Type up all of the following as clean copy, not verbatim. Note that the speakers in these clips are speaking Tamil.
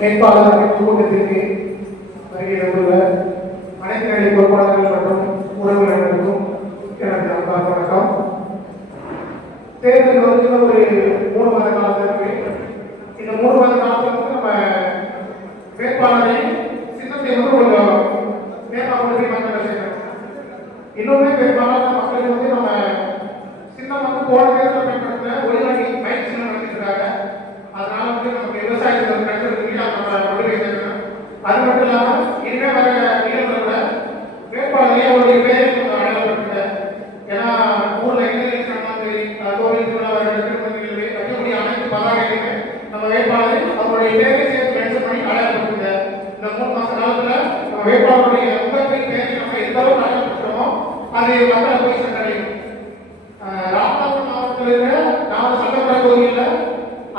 வேட்பாளர்கள் கூட்டத்திற்கு வருகை தந்துள்ள அனைத்து நிலை பொறுப்பாளர்கள் மற்றும் உறவினர்களுக்கும் எனது அன்பான வணக்கம். தேர்தல் வந்து ஒரு 3 மாத காலத்தில் இருக்கு. இந்த 3 மாத காலத்தில் வந்து நம்ம வேட்பாளரை சின்னத்தை வந்து கொஞ்சம் வேட்பாளரை மக்கள் செய்யணும். இன்னொரு வேட்பாளர் மக்களுக்கு வந்து நம்ம சின்னம் வந்து போன தேர்தல் பயன்படுத்த ஒளிவாங்கி பயிற்சி சின்னம் நடத்திருக்காங்க. அதனால வந்து நமக்கு விவசாயத்தில் கட்டுறதுக்கு நம்ம உதவி செய்யணும். அது மட்டும் இல்லாமல் இனிமே வர இளைஞர்களோட வேட்பாளரையே அவருடைய பேரை கொஞ்சம் அடையாளப்படுத்த. ஏன்னா ஊர்ல கோவில் திருவிழாக்கள் கட்டக்கூடிய அனைத்து பதாகைகளுமே நம்ம வேட்பாளரை அவருடைய பேரை சேர்த்து மென்ஷன் பண்ணி அடையாளப்படுத்துங்க. இந்த 3 மாச காலத்துல நம்ம வேட்பாளருடைய முகத்தை பேரை நம்ம எந்த அளவுக்கு அடையாளப்படுத்துறோமோ அது மக்களை போய் சென்றடையும். ராமநாதபுரம் மாவட்டத்தில் இருக்கிற 4 சட்டமன்ற தொகுதியில்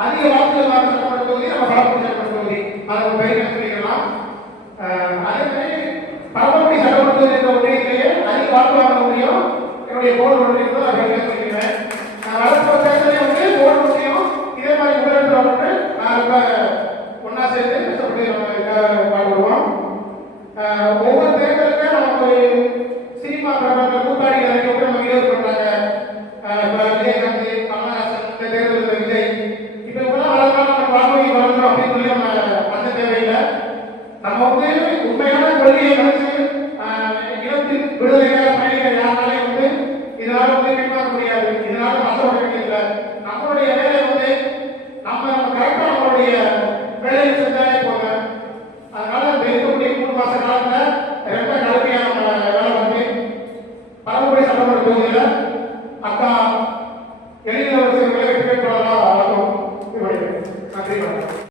அதிக வாக்குகள் வாங்க சட்டமன்ற தொகுதி நம்ம பரமக்குடி சட்டமன்ற தொகுதி, அதை பெரிய சொல்லிக்கலாம். அதே மாதிரி பரமக்குடி சட்டமன்ற தொகுதி என்ற ஒன்றியத்திலேயே அதிக வாக்கு வாங்க முடியும். என்னுடைய போர் ஒன்றியம் அதை சொல்லிக்கிறேன். வளர்ப்பு தேர்தலே வந்து போர் ஒன்றியம் இதே மாதிரி முதலெடுத்து வந்து நான் ரொம்ப ஒன்னா சேர்ந்து கஷ்டப்பட்டு நம்ம பாடுவோம். ஒவ்வொரு தேர்தலுமே நமக்கு